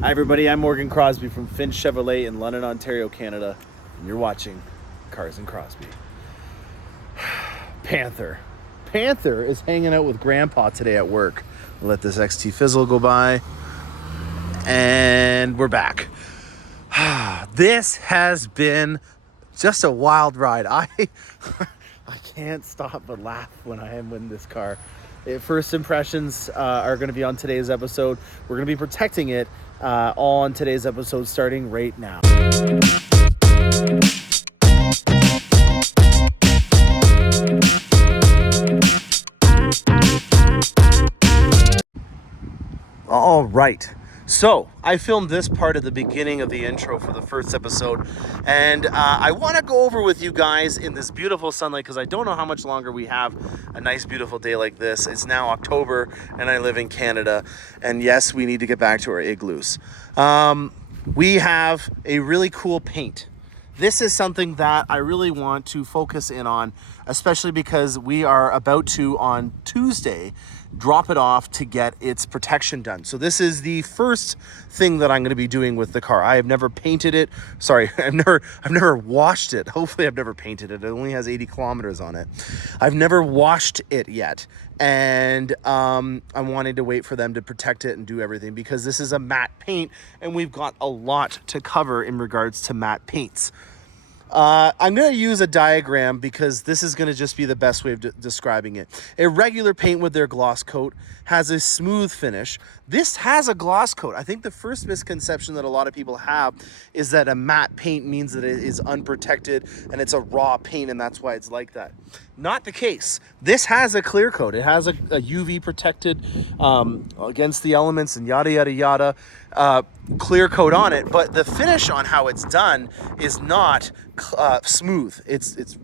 Hi everybody, I'm Morgan Crosbie from Finch Chevrolet in London, Ontario, Canada, and you're watching Cars and Crosby. Panther is hanging out with Grandpa today at work. We'll let this XT fizzle go by, and we're back. This has been just a wild ride. I can't stop but laugh when I am in this car. First impressions are going to be on today's episode. We're going to be protecting it all on today's episode starting right now. All right. So I filmed this part at the beginning of the intro for the first episode, and I want to go over with you guys in this beautiful sunlight because I don't know how much longer we have a nice beautiful day like this. It's now October and I live in Canada, and yes, we need to get back to our igloos. We have a really cool paint. This is something that I really want to focus in on, especially because we are about to, on Tuesday, drop it off to get its protection done. So this is the first thing that I'm going to be doing with the car. I have never painted it. Sorry, I've never washed it. Hopefully I've never painted it. It only has 80 kilometers on it. I've never washed it yet. And I'm wanting to wait for them to protect it and do everything because this is a matte paint and we've got a lot to cover in regards to matte paints. I'm going to use a diagram because this is going to just be the best way of describing it. A regular paint with their gloss coat has a smooth finish. This has a gloss coat. I think the first misconception that a lot of people have is that a matte paint means that it is unprotected and it's a raw paint and that's why it's like that. Not the case. This has a clear coat. It has a UV protected against the elements and yada, yada, yada. Clear coat on it, but the finish on how it's done is not smooth. It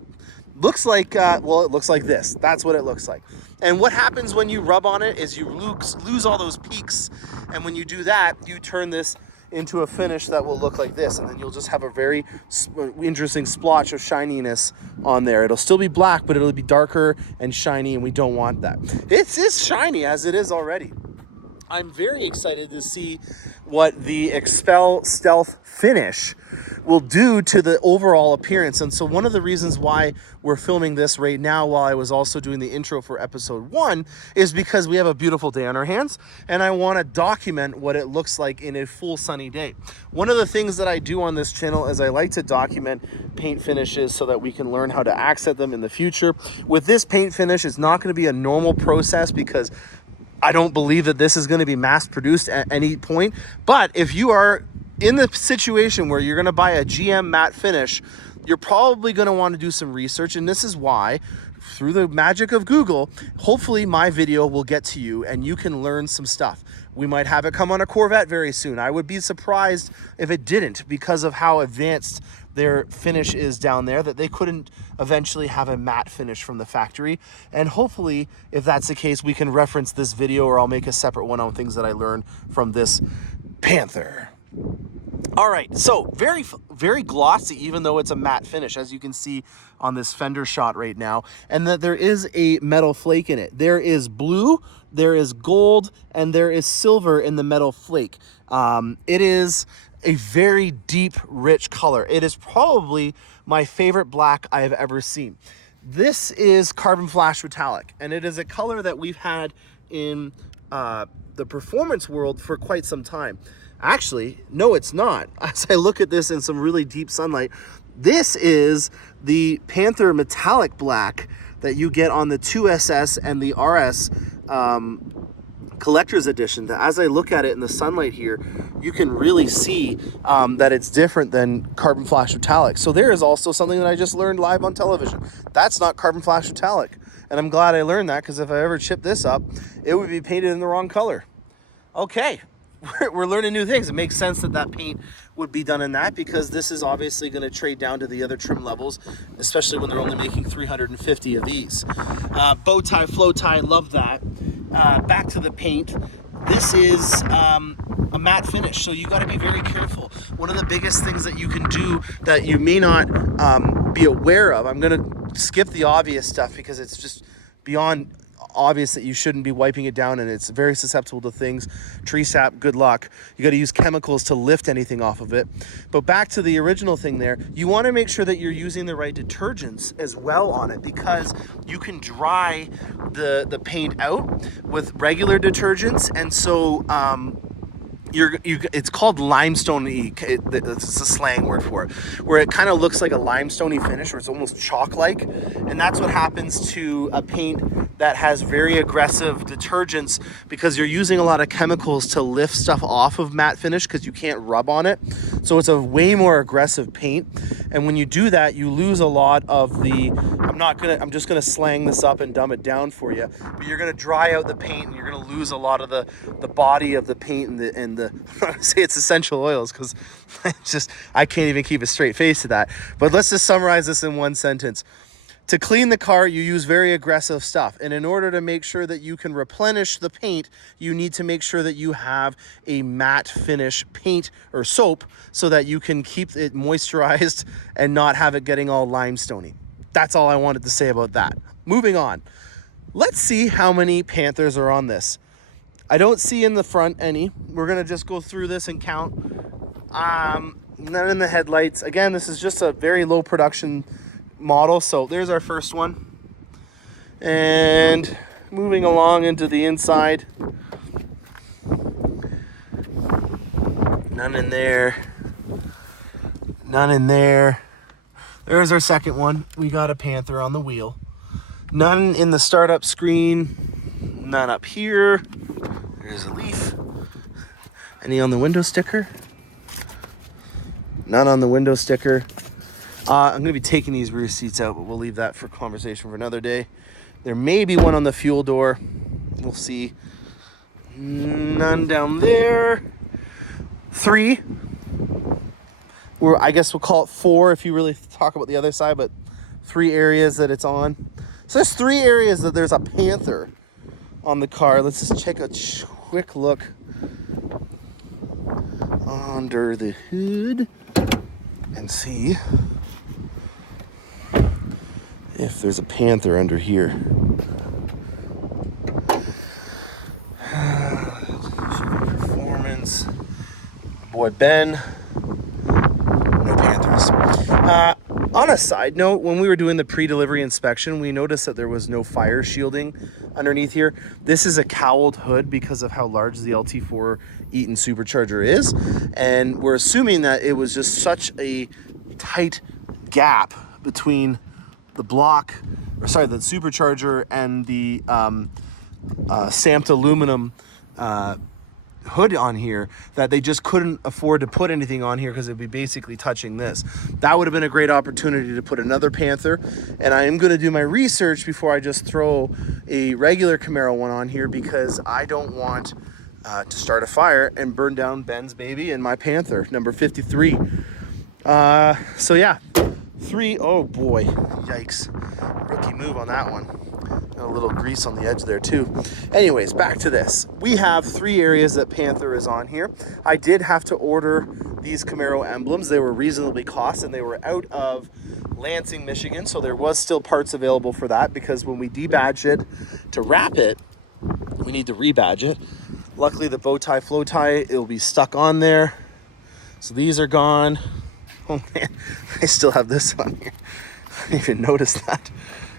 looks like it looks like this. That's what it looks like. And what happens when you rub on it is you lose all those peaks, and when you do that, you turn this into a finish that will look like this, and then you'll just have a very interesting splotch of shininess on there. It'll still be black, but it'll be darker and shiny, and we don't want that. It is shiny as it is already. I'm very excited to see what the Expel Stealth finish will do to the overall appearance. And so one of the reasons why we're filming this right now while I was also doing the intro for episode 1 is because we have a beautiful day on our hands and I want to document what it looks like in a full sunny day. One of the things that I do on this channel is I like to document paint finishes so that we can learn how to accent them in the future. With this paint finish, it's not going to be a normal process because I don't believe that this is going to be mass produced at any point. But if you are in the situation where you're going to buy a GM matte finish, you're probably going to want to do some research. And this is why, through the magic of Google, hopefully my video will get to you and you can learn some stuff. We might have it come on a Corvette very soon. I would be surprised if it didn't because of how advanced their finish is down there, that they couldn't eventually have a matte finish from the factory. And hopefully, if that's the case, we can reference this video or I'll make a separate one on things that I learned from this Panther. All right, so very, very glossy, even though it's a matte finish, as you can see on this fender shot right now, and that there is a metal flake in it. There is blue, there is gold, and there is silver in the metal flake. It is a very deep, rich color. It is probably my favorite black I have ever seen. This is carbon flash metallic, and it is a color that we've had in the performance world for quite some time. Actually, no, it's not. As I look at this in some really deep sunlight, this is the Panther metallic black that you get on the 2SS and the RS collector's edition. As I look at it in the sunlight here, you can really see that it's different than carbon flash metallic. So there is also something that I just learned live on television. That's not carbon flash metallic. And I'm glad I learned that because if I ever chip this up, it would be painted in the wrong color. Okay, we're learning new things. It makes sense that that paint would be done in that because this is obviously going to trade down to the other trim levels, especially when they're only making 350 of these. Bow tie, flow tie, love that. Back to the paint. This is a matte finish, so you got to be very careful. One of the biggest things that you can do that you may not be aware of, I'm going to skip the obvious stuff because it's just beyond obvious that you shouldn't be wiping it down, and it's very susceptible to things. Tree sap, good luck. You got to use chemicals to lift anything off of it. But back to the original thing there, you want to make sure that you're using the right detergents as well on it, because you can dry the paint out with regular detergents, and so it's called limestone-y. It's a slang word for it, where it kind of looks like a limestone-y finish, where it's almost chalk-like, and that's what happens to a paint that has very aggressive detergents, because you're using a lot of chemicals to lift stuff off of matte finish because you can't rub on it. So it's a way more aggressive paint, and when you do that, you lose a lot of the. I'm just gonna slang this up and dumb it down for you, but you're gonna dry out the paint, and you're gonna lose a lot of the body of the paint and the I'm not gonna say it's essential oils, because I can't even keep a straight face to that. But let's just summarize this in one sentence. To clean the car, you use very aggressive stuff, and in order to make sure that you can replenish the paint, you need to make sure that you have a matte finish paint or soap, so that you can keep it moisturized and not have it getting all limestoney. That's all I wanted to say about that. Moving on. Let's see how many Panthers are on this. I don't see in the front any. We're going to just go through this and count. None in the headlights. Again, this is just a very low production model. So there's our first one. And moving along into the inside. None in there. None in there. There's our second one. We got a Panther on the wheel. None in the startup screen. None up here. There's a leaf. Any on the window sticker? None on the window sticker. I'm going to be taking these rear seats out, but we'll leave that for conversation for another day. There may be one on the fuel door. We'll see. None down there. 3. I guess we'll call it 4 if you really talk about the other side, but 3 areas that it's on. So there's 3 areas that there's a Panther on the car. Let's just take a quick look under the hood and see if there's a Panther under here. Performance. Boy Ben. No Panthers. On a side note, when we were doing the pre-delivery inspection, we noticed that there was no fire shielding underneath here. This is a cowled hood because of how large the LT4 Eaton supercharger is. And we're assuming that it was just such a tight gap between the supercharger and the stamped aluminum hood on here, that they just couldn't afford to put anything on here because it'd be basically touching this. That would have been a great opportunity to put another Panther, and I am going to do my research before I just throw a regular Camaro one on here, because I don't want to start a fire and burn down Ben's baby and my Panther, number 53. So yeah, 3. Oh boy, yikes. Rookie move on that one. A little grease on the edge there too. Anyways, back to this. We have 3 areas that Panther is on here. I did have to order these Camaro emblems. They were reasonably cost, and they were out of Lansing, Michigan, so there was still parts available for that, because when we debadge it to wrap it, we need to rebadge it. Luckily, the bow tie, flow tie, it'll be stuck on there. So these are gone. Oh man, I still have this on here. I didn't even notice that.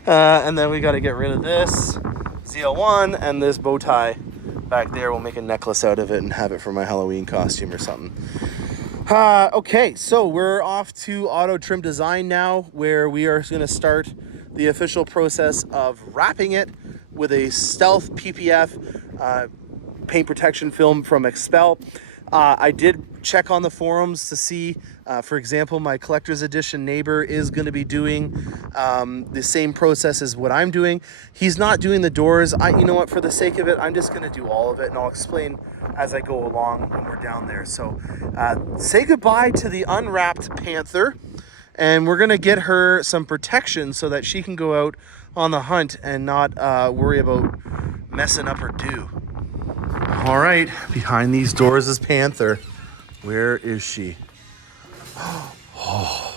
And then we got to get rid of this ZL1 and this bow tie back there. We'll make a necklace out of it and have it for my Halloween costume or something. Okay, so we're off to Auto Trim Design now, where we are going to start the official process of wrapping it with a Stealth PPF paint protection film from Expel. I did check on the forums to see, for example, my collector's edition neighbor is going to be doing the same process as what I'm doing. He's not doing the doors. You know what, for the sake of it, I'm just going to do all of it, and I'll explain as I go along when we're down there. So say goodbye to the unwrapped Panther, and we're going to get her some protection so that she can go out on the hunt and not worry about messing up her dew. All right, behind these doors is Panther. Where is she? Oh,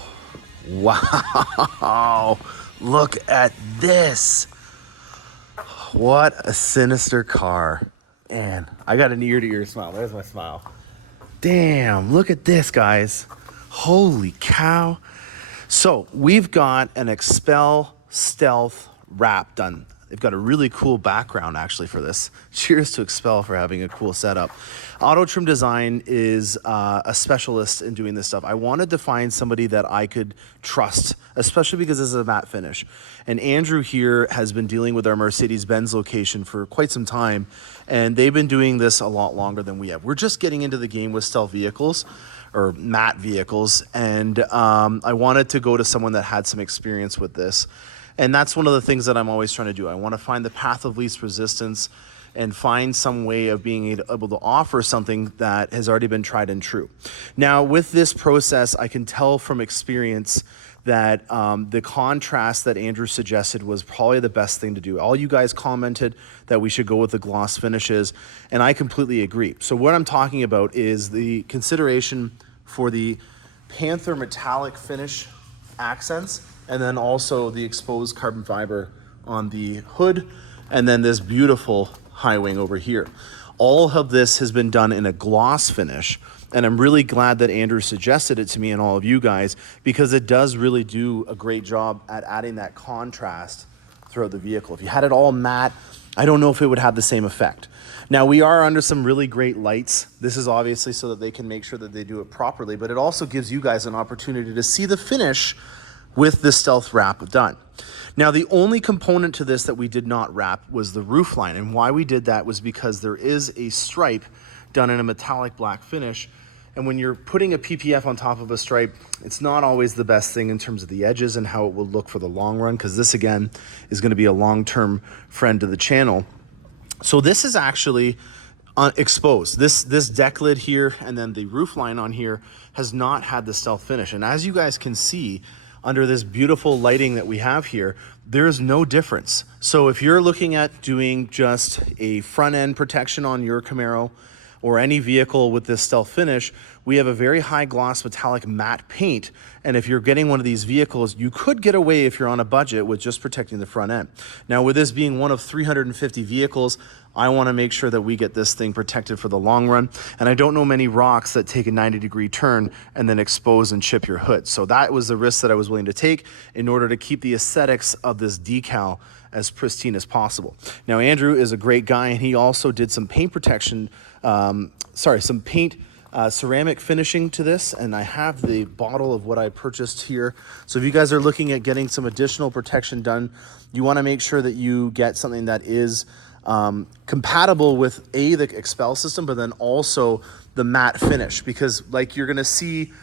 wow. Look at this. What a sinister car. Man, I got an ear-to-ear smile. There's my smile. Damn, look at this, guys. Holy cow. So we've got an Expel Stealth wrap done. They've got a really cool background actually for this. Cheers to Expel for having a cool setup. Auto Trim Design is a specialist in doing this stuff. I wanted to find somebody that I could trust, especially because this is a matte finish. And Andrew here has been dealing with our Mercedes-Benz location for quite some time, and they've been doing this a lot longer than we have. We're just getting into the game with stealth vehicles or matte vehicles, and I wanted to go to someone that had some experience with this. And that's one of the things that I'm always trying to do. I want to find the path of least resistance and find some way of being able to offer something that has already been tried and true. Now, with this process, I can tell from experience that the contrast that Andrew suggested was probably the best thing to do. All you guys commented that we should go with the gloss finishes, and I completely agree. So what I'm talking about is the consideration for the Panther metallic finish accents, and then also the exposed carbon fiber on the hood, and then this beautiful high wing over here. All of this has been done in a gloss finish, and I'm really glad that Andrew suggested it to me and all of you guys, because it does really do a great job at adding that contrast throughout the vehicle. If you had it all matte, I don't know if it would have the same effect. Now, we are under some really great lights. This is obviously so that they can make sure that they do it properly, but it also gives you guys an opportunity to see the finish with the stealth wrap done. Now, the only component to this that we did not wrap was the roof line, and why we did that was because there is a stripe done in a metallic black finish, and when you're putting a PPF on top of a stripe, it's not always the best thing in terms of the edges and how it will look for the long run, because this again is going to be a long-term friend to the channel. So this is actually exposed. This deck lid here and then the roof line on here has not had the stealth finish, and as you guys can see, under this beautiful lighting that we have here, there's no difference. So if you're looking at doing just a front end protection on your Camaro or any vehicle with this stealth finish, we have a very high gloss metallic matte paint. And if you're getting one of these vehicles, you could get away if you're on a budget with just protecting the front end. Now, with this being one of 350 vehicles, I want to make sure that we get this thing protected for the long run. And I don't know many rocks that take a 90-degree turn and then expose and chip your hood. So that was the risk that I was willing to take in order to keep the aesthetics of this decal as pristine as possible. Now, Andrew is a great guy, and he also did some paint protection, some paint ceramic finishing to this, and I have the bottle of what I purchased here. So if you guys are looking at getting some additional protection done, you want to make sure that you get something that is compatible with the Expel system, but then also the matte finish, because like you're going to see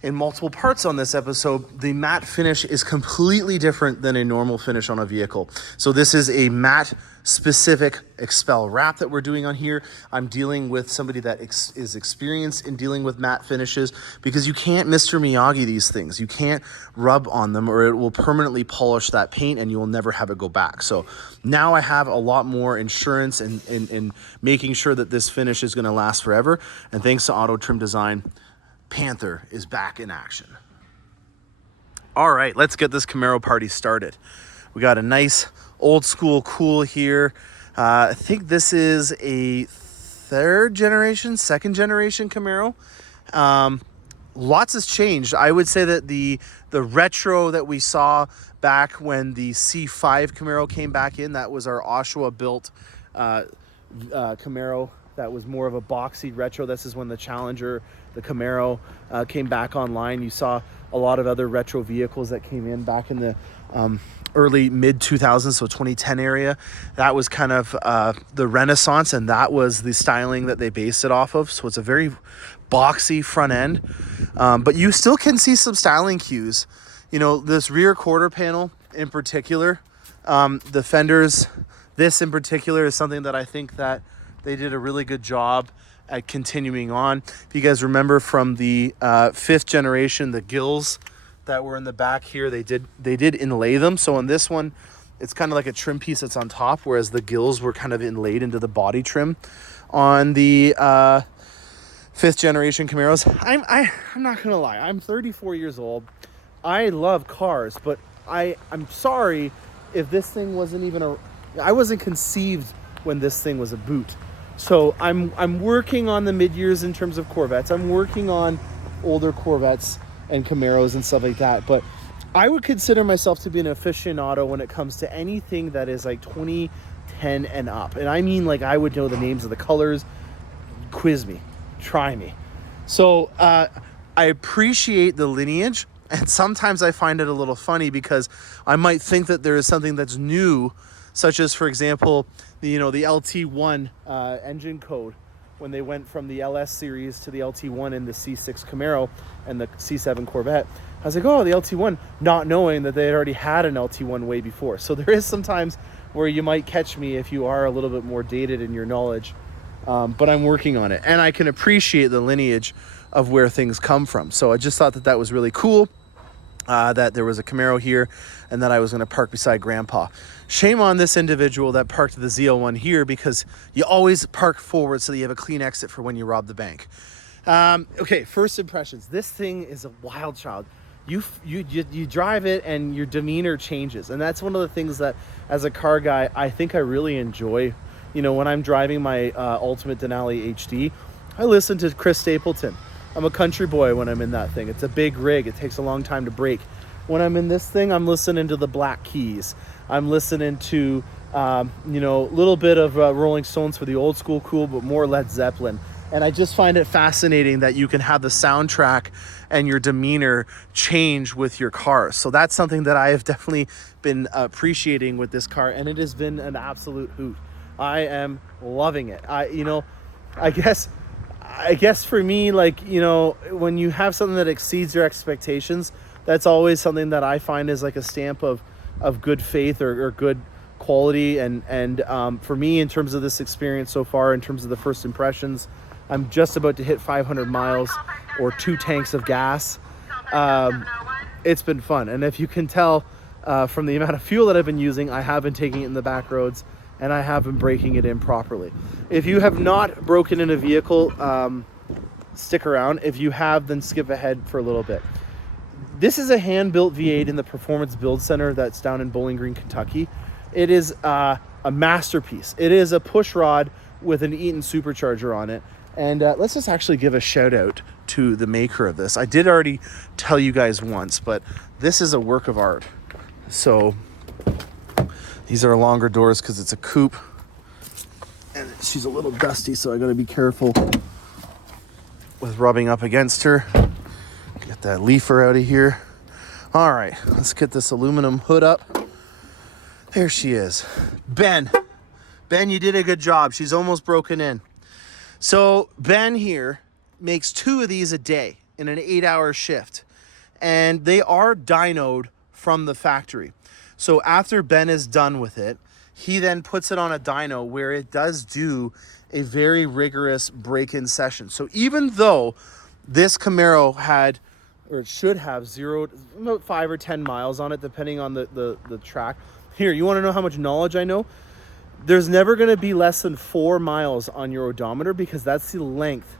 in multiple parts on this episode, the matte finish is completely different than a normal finish on a vehicle. So this is a matte specific Expel wrap that we're doing on here. I'm dealing with somebody that is experienced in dealing with matte finishes, because you can't Mr. Miyagi these things. You can't rub on them or it will permanently polish that paint and you will never have it go back. So now I have a lot more insurance in making sure that this finish is going to last forever. And thanks to Auto Trim Design, Panther is back in action. All right, let's get this Camaro party started. We got a nice old school cool here. I think this is a second generation Camaro. Lots has changed. I would say that the retro that we saw back when the C5 Camaro came back in, that was our Oshawa built Camaro. That was more of a boxy retro. This is when the Challenger, the Camaro came back online. You saw a lot of other retro vehicles that came in back in the early mid 2000s, so 2010 area. That was kind of the Renaissance, and that was the styling that they based it off of. So it's a very boxy front end, but you still can see some styling cues. You know, this rear quarter panel in particular, the fenders, this in particular is something that I think that they did a really good job at continuing on. If you guys remember from the 5th generation, the gills that were in the back here, they did inlay them. So on this one, it's kind of like a trim piece that's on top, whereas the gills were kind of inlaid into the body trim. On the 5th generation Camaros, I'm not gonna lie, I'm 34 years old. I love cars, but I'm sorry if this thing wasn't even I wasn't conceived when this thing was a boot. So I'm working on the mid-years in terms of Corvettes. I'm working on older Corvettes and Camaros and stuff like that. But I would consider myself to be an aficionado when it comes to anything that is like 2010 and up. And I mean, like, I would know the names of the colors. Quiz me. Try me. So I appreciate the lineage. And sometimes I find it a little funny because I might think that there is something that's new, such as, for example, the LT1 engine code, when they went from the LS series to the LT1 in the C6 Camaro and the C7 Corvette. I was like, oh, the LT1, not knowing that they had already had an LT1 way before. So there is sometimes where you might catch me if you are a little bit more dated in your knowledge, but I'm working on it. And I can appreciate the lineage of where things come from. So I just thought that that was really cool. That there was a Camaro here and that I was going to park beside Grandpa. Shame on this individual that parked the ZL1 here, because you always park forward so that you have a clean exit for when you rob the bank. Okay, first impressions. This thing is a wild child. You drive it and your demeanor changes. And that's one of the things that, as a car guy, I think I really enjoy. You know, when I'm driving my Ultimate Denali HD, I listen to Chris Stapleton. I'm a country boy when I'm in that thing. It's a big rig. It takes a long time to brake. When I'm in this thing, I'm listening to the Black Keys. I'm listening to, a little bit of Rolling Stones for the old school cool, but more Led Zeppelin. And I just find it fascinating that you can have the soundtrack and your demeanor change with your car. So that's something that I have definitely been appreciating with this car, and it has been an absolute hoot. I am loving it. I guess for me, like, when you have something that exceeds your expectations, that's always something that I find is like a stamp of good faith or good quality. And for me, in terms of this experience so far, in terms of the first impressions, I'm just about to hit 500 miles or 2 tanks of gas. It's been fun. And if you can tell from the amount of fuel that I've been using, I have been taking it in the back roads, and I have been breaking it in properly. If you have not broken in a vehicle, stick around. If you have, then skip ahead for a little bit. This is a hand-built V8 in the Performance Build Center that's down in Bowling Green, Kentucky. It is a masterpiece. It is a push rod with an Eaton supercharger on it. And let's just actually give a shout out to the maker of this. I did already tell you guys once, but this is a work of art. So these are longer doors because it's a coupe. And she's a little dusty, so I gotta be careful with rubbing up against her. Get that leafer out of here. All right, let's get this aluminum hood up. There she is. Ben, you did a good job. She's almost broken in. So Ben here makes 2 of these a day in an 8-hour shift, and they are dynoed from the factory. So after Ben is done with it, he then puts it on a dyno where it does do a very rigorous break-in session. So even though this Camaro had, or it should have, about 5 or 10 miles on it, depending on the track. Here, you want to know how much knowledge I know? There's never going to be less than 4 miles on your odometer, because that's the length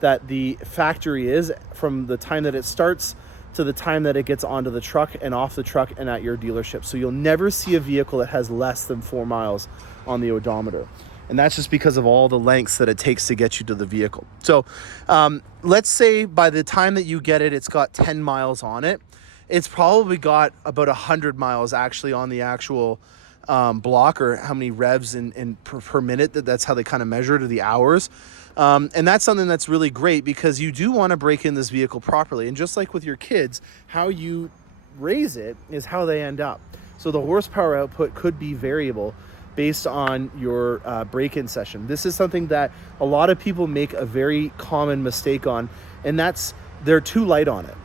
that the factory is from the time that it starts to the time that it gets onto the truck and off the truck and at your dealership. So you'll never see a vehicle that has less than 4 miles on the odometer. And that's just because of all the lengths that it takes to get you to the vehicle. So let's say by the time that you get it, it's got 10 miles on it. It's probably got about 100 miles actually on the actual block, or how many revs per minute. That's how they kind of measure to the hours. And that's something that's really great, because you do want to break in this vehicle properly. And just like with your kids, how you raise it is how they end up. So the horsepower output could be variable based on your break-in session. This is something that a lot of people make a very common mistake on, and that's they're too light on it.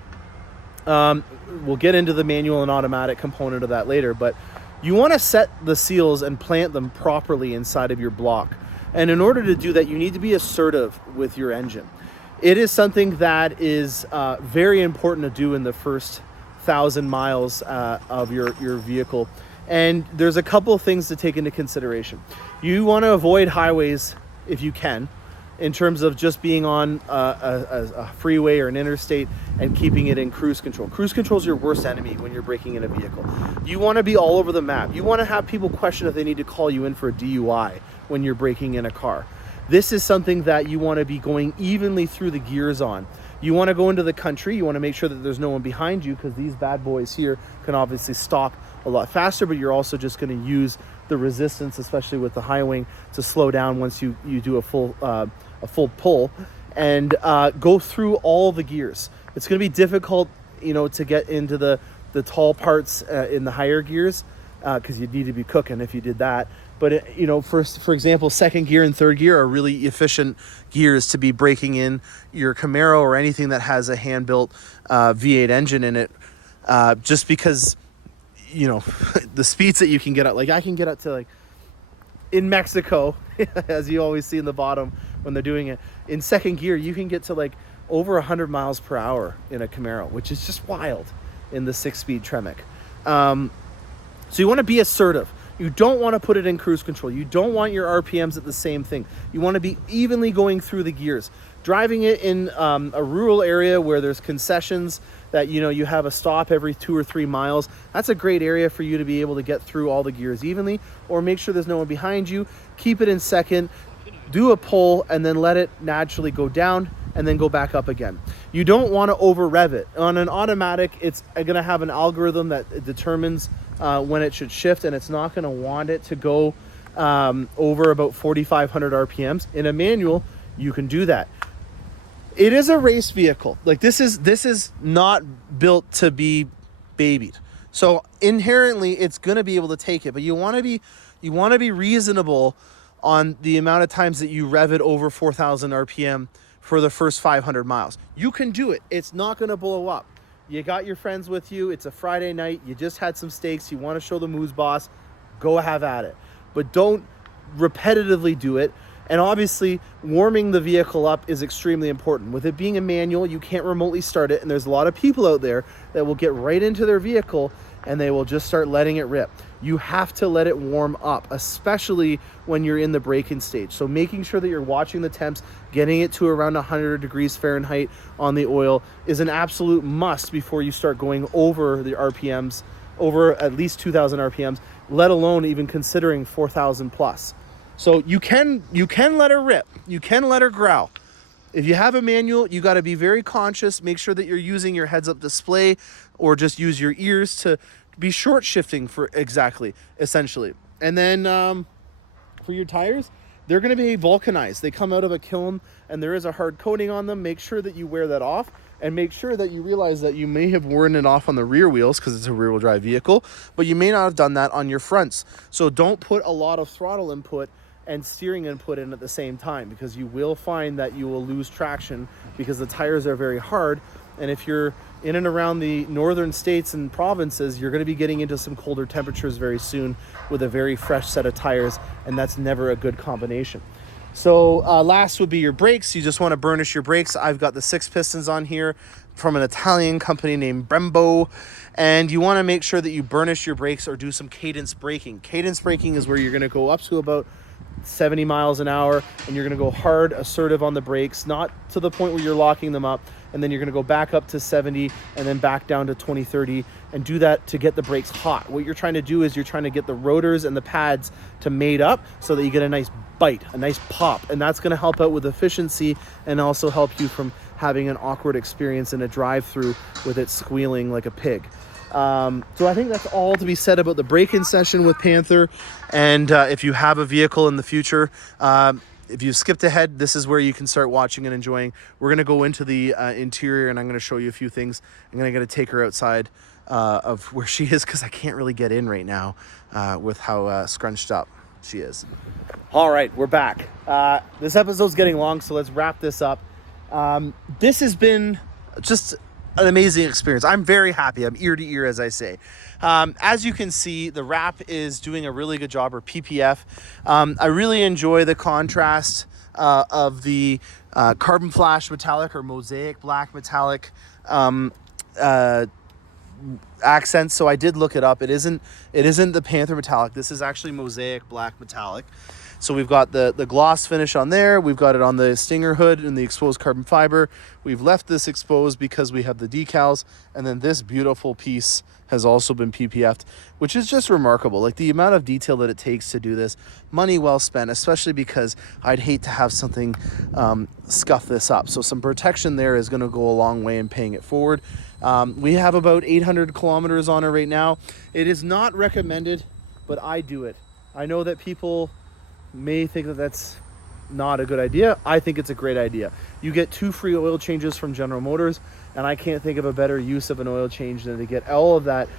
We'll get into the manual and automatic component of that later, but you want to set the seals and plant them properly inside of your block. And in order to do that, you need to be assertive with your engine. It is something that is very important to do in the first 1,000 miles of your vehicle. And there's a couple of things to take into consideration. You want to avoid highways if you can. in terms of just being on a freeway or an interstate and keeping it in cruise control. Cruise control is your worst enemy when you're breaking in a vehicle. You want to be all over the map. You want to have people question if they need to call you in for a DUI when you're breaking in a car. This is something that you want to be going evenly through the gears on. You want to go into the country. You want to make sure that there's no one behind you, because these bad boys here can obviously stop a lot faster, but you're also just going to use the resistance, especially with the high wing, to slow down once you do a full pull and go through all the gears. It's going to be difficult, to get into the tall parts in the higher gears, because you'd need to be cooking if you did that. But for example, second gear and third gear are really efficient gears to be breaking in your Camaro or anything that has a hand-built V8 engine in it, just because the speeds that you can get up. Like I can get up to, like, in Mexico, as you always see in the bottom when they're doing it, in second gear you can get to like over 100 miles per hour in a Camaro, which is just wild in the 6-speed Tremec. So you want to be assertive. You don't want to put it in cruise control. You don't want your RPMs at the same thing. You want to be evenly going through the gears. Driving it in a rural area where there's concessions that, you have a stop every 2 or 3 miles, that's a great area for you to be able to get through all the gears evenly, or make sure there's no one behind you. Keep it in second, do a pull, and then let it naturally go down and then go back up again. You don't want to over rev it. On an automatic, it's going to have an algorithm that determines when it should shift, and it's not going to want it to go over about 4,500 RPMs. In a manual, you can do that. It is a race vehicle. Like this is not built to be babied. So inherently, it's going to be able to take it, but you want to be reasonable on the amount of times that you rev it over 4,000 RPM for the first 500 miles. You can do it. It's not going to blow up. You got your friends with you. It's a Friday night. You just had some steaks. You want to show the moose boss. Go have at it. But don't repetitively do it. And obviously, warming the vehicle up is extremely important. With it being a manual, you can't remotely start it. And there's a lot of people out there that will get right into their vehicle and they will just start letting it rip. You have to let it warm up, especially when you're in the break-in stage. So making sure that you're watching the temps, getting it to around 100 degrees Fahrenheit on the oil is an absolute must before you start going over the RPMs, over at least 2,000 RPMs, let alone even considering 4,000 plus. So you can let her rip. You can let her growl. If you have a manual, you got to be very conscious. Make sure that you're using your heads-up display, or just use your ears to be short shifting essentially. And then for your tires, they're going to be vulcanized. They come out of a kiln and there is a hard coating on them. Make sure that you wear that off, and make sure that you realize that you may have worn it off on the rear wheels because it's a rear-wheel drive vehicle, but you may not have done that on your fronts. So don't put a lot of throttle input and steering input in at the same time, because you will find that you will lose traction because the tires are very hard. And if you're in and around the northern states and provinces, you're going to be getting into some colder temperatures very soon with a very fresh set of tires, and that's never a good combination. So last would be your brakes. You just want to burnish your brakes. I've got the 6 pistons on here from an Italian company named Brembo, and you want to make sure that you burnish your brakes or do some cadence braking. Cadence braking is where you're going to go up to about 70 miles an hour, and you're going to go hard, assertive on the brakes, not to the point where you're locking them up, and then you're going to go back up to 70 and then back down to 20, 30, and do that to get the brakes hot. What you're trying to do is you're trying to get the rotors and the pads to mate up so that you get a nice bite, a nice pop, and that's going to help out with efficiency and also help you from having an awkward experience in a drive-through with it squealing like a pig. So I think that's all to be said about the break-in session with Panther. And if you have a vehicle in the future, if you've skipped ahead, this is where you can start watching and enjoying. We're going to go into the interior, and I'm going to show you a few things. I'm going to take her outside of where she is, because I can't really get in right now with how scrunched up she is. All right, we're back. This episode's getting long, so let's wrap this up. This has been just an amazing experience. I'm very happy. I'm ear to ear, as I say. As you can see, the wrap is doing a really good job, or PPF. I really enjoy the contrast of the carbon flash metallic or mosaic black metallic accents. So I did look it up. It isn't the Panther metallic. This is actually mosaic black metallic. So we've got the gloss finish on there. We've got it on the Stinger hood and the exposed carbon fiber. We've left this exposed because we have the decals. And then this beautiful piece has also been PPF'd, which is just remarkable. Like the amount of detail that it takes to do this, money well spent, especially because I'd hate to have something scuff this up. So some protection there is going to go a long way in paying it forward. We have about 800 kilometers on it right now. It is not recommended, but I do it. I know that people may think that that's not a good idea. I think it's a great idea. You get 2 free oil changes from General Motors, and I can't think of a better use of an oil change than to get all of that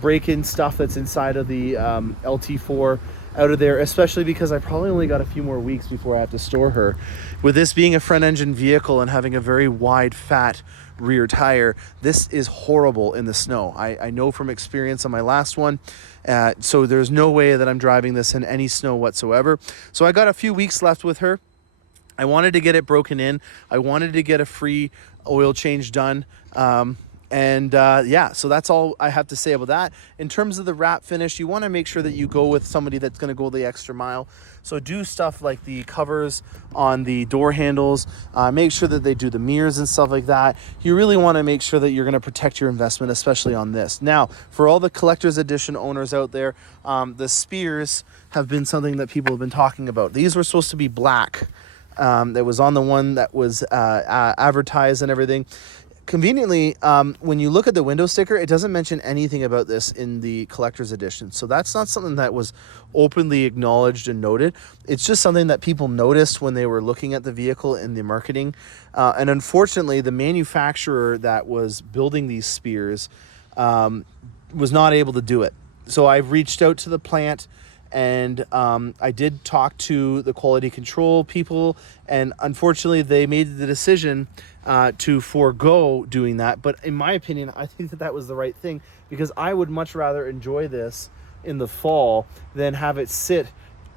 break-in stuff that's inside of the LT4 out of there, especially because I probably only got a few more weeks before I have to store her. With this being a front engine vehicle and having a very wide, fat rear tire, this is horrible in the snow. I know from experience on my last one. So there's no way that I'm driving this in any snow whatsoever. So I got a few weeks left with her. I wanted to get it broken in. I wanted to get a free oil change done. Yeah, so that's all I have to say about that. In terms of the wrap finish, you want to make sure that you go with somebody that's going to go the extra mile. So do stuff like the covers on the door handles. Make sure that they do the mirrors and stuff like that. You really want to make sure that you're going to protect your investment, especially on this. Now, for all the collector's edition owners out there, the spears have been something that people have been talking about. These were supposed to be black. That was on the one that was advertised and everything. Conveniently, when you look at the window sticker, it doesn't mention anything about this in the collector's edition. So that's not something that was openly acknowledged and noted. It's just something that people noticed when they were looking at the vehicle in the marketing. And unfortunately, the manufacturer that was building these spears was not able to do it. So I've reached out to the plant, and I did talk to the quality control people, and unfortunately they made the decision to forego doing that. But in my opinion, I think that that was the right thing, because I would much rather enjoy this in the fall than have it sit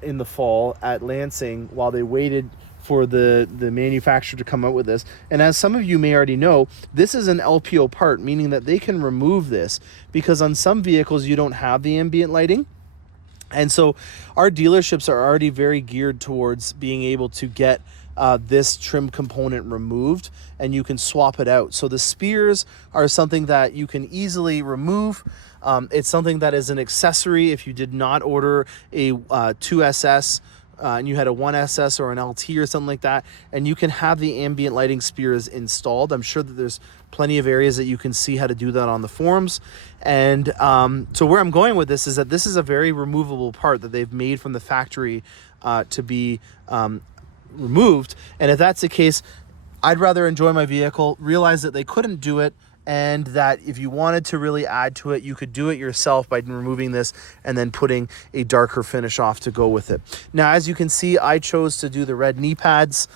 in the fall at Lansing while they waited for the manufacturer to come out with this. And as some of you may already know, this is an LPO part, meaning that they can remove this, because on some vehicles you don't have the ambient lighting. And so our dealerships are already very geared towards being able to get this trim component removed, and you can swap it out. So the spears are something that you can easily remove. It's something that is an accessory if you did not order a 2SS and you had a 1SS or an LT or something like that, and you can have the ambient lighting spears installed. I'm sure that there's plenty of areas that you can see how to do that on the forums. And so where I'm going with this is that this is a very removable part that they've made from the factory to be removed. And if that's the case, I'd rather enjoy my vehicle, realize that they couldn't do it, and that if you wanted to really add to it, you could do it yourself by removing this and then putting a darker finish off to go with it. Now, as you can see, I chose to do the red knee pads,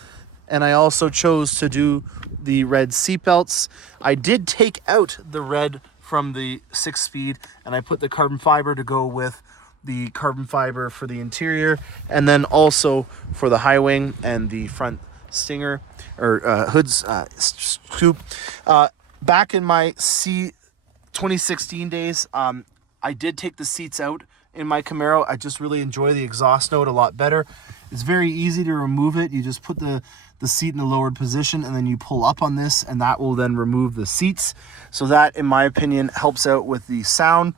and I also chose to do the red seat belts. I did take out the red from the 6-speed, and I put the carbon fiber to go with the carbon fiber for the interior, and then also for the high wing and the front stinger or hoods scoop. Back in my 2016 days, I did take the seats out in my Camaro. I just really enjoy the exhaust note a lot better. It's very easy to remove it. You just put the seat in the lowered position, and then you pull up on this, and that will then remove the seats. So that, in my opinion, helps out with the sound.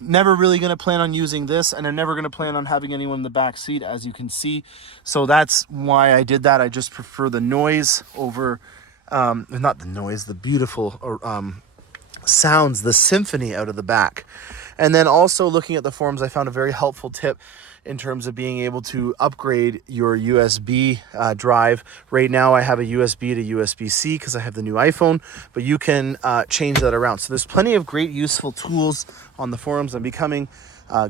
Never really going to plan on using this, and I'm never going to plan on having anyone in the back seat, as you can see. So that's why I did that. I just prefer the noise over, not the noise, the beautiful sounds, the symphony out of the back. And then also looking at the forums, I found a very helpful tip in terms of being able to upgrade your USB drive. Right now I have a USB to USB-C because I have the new iPhone, but you can change that around. So there's plenty of great useful tools on the forums. I'm becoming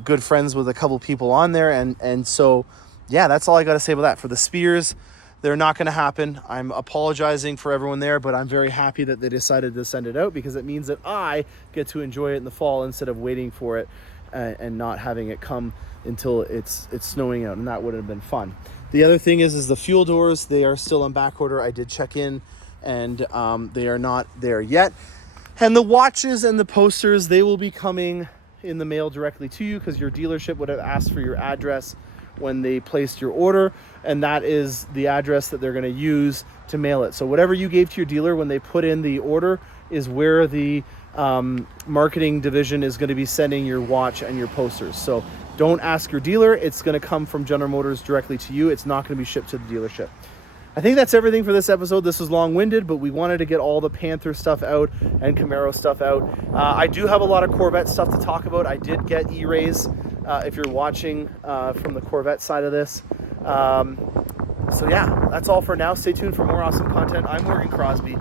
good friends with a couple people on there, and so yeah, that's all I got to say about that. For the spears, they're not going to happen. I'm apologizing for everyone there, but I'm very happy that they decided to send it out, because it means that I get to enjoy it in the fall instead of waiting for it and not having it come until it's snowing out, and that would have been fun. The other thing is the fuel doors. They are still on back order. I did check in, and they are not there yet. And the watches and the posters, they will be coming in the mail directly to you, because your dealership would have asked for your address when they placed your order, and that is the address that they're going to use to mail it. So whatever you gave to your dealer when they put in the order is where the marketing division is going to be sending your watch and your posters. So don't ask your dealer. It's going to come from General Motors directly to you. It's not going to be shipped to the dealership. I think that's everything for this episode. This was long-winded, but we wanted to get all the Panther stuff out and Camaro stuff out. I do have a lot of Corvette stuff to talk about. I did get E-Rays if you're watching from the Corvette side of this. So yeah, that's all for now. Stay tuned for more awesome content. I'm Morgan Crosby.